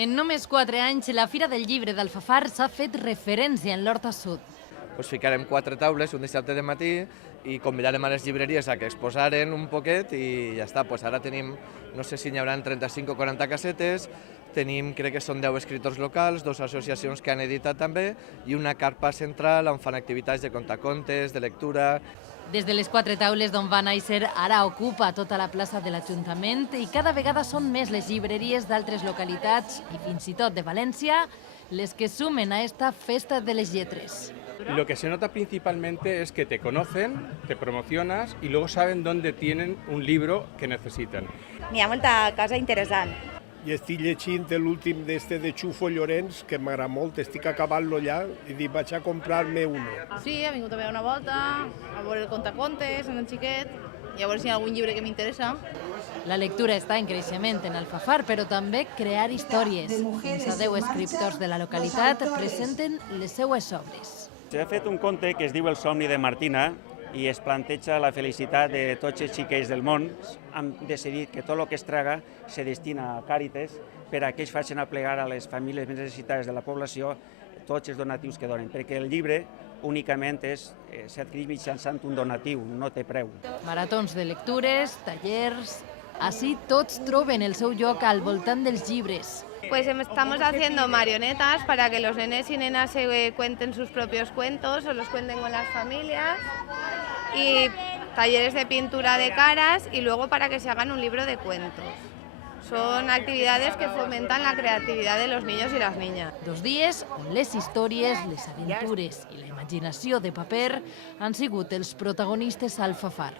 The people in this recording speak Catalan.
En només 4 anys, la Fira del Llibre d'Alfafar s'ha fet referència en l'Horta Sud. Ficarem 4 taules un dissabte de matí i convidarem a les llibreries a que exposaren un poquet i ja està. Ara tenim, no sé si n'hi haurà 35 o 40 casetes, tenim, crec que són 10 escriptors locals, 2 associacions que han editat també i una carpa central on fan activitats de contacontes, de lectura. Des de les 4 taules d'on va néixer, ara ocupa tota la plaça de l'Ajuntament i cada vegada són més les llibreries d'altres localitats i fins i tot de València les que sumen a esta festa de les lletres. Lo que se nota principalmente es que te conocen, te promocionas y luego saben dónde tienen un libro que necesitan. N'hi ha molta cosa interessant. I estic llegint l'últim de Xufo Llorenç, que m'agrada molt, estic acabant-lo ja, i dic, vaig a comprar-me uno. Sí, he vingut a veure una volta, a veure el contacontes, en el xiquet, i a veure si hi ha algun llibre que m'interessa. La lectura està en creixement en Alfafar, però també crear històries. Fins a 10 escriptors de la localitat presenten les seues obres. S'ha fet un conte que es diu El somni de Martina i es planteja la felicitat de tots els xiquets del món. Hem decidit que tot el que es traga se destina a Càritas per a que ells facin aplegar a les famílies més necessitades de la població tots els donatius que donen, perquè el llibre únicament s'adquireix mitjançant un donatiu, no té preu. Maratons de lectures, tallers... Així tots troben el seu lloc al voltant dels llibres. Pues estamos haciendo marionetas para que los nenes y nenas se cuenten sus propios cuentos o los cuenten con las familias, y talleres de pintura de caras y luego para que se hagan un libro de cuentos. Son actividades que fomentan la creatividad de los niños y las niñas. 2 dies on les històries, les aventures i la imaginació de paper han sigut els protagonistes a Alfafar.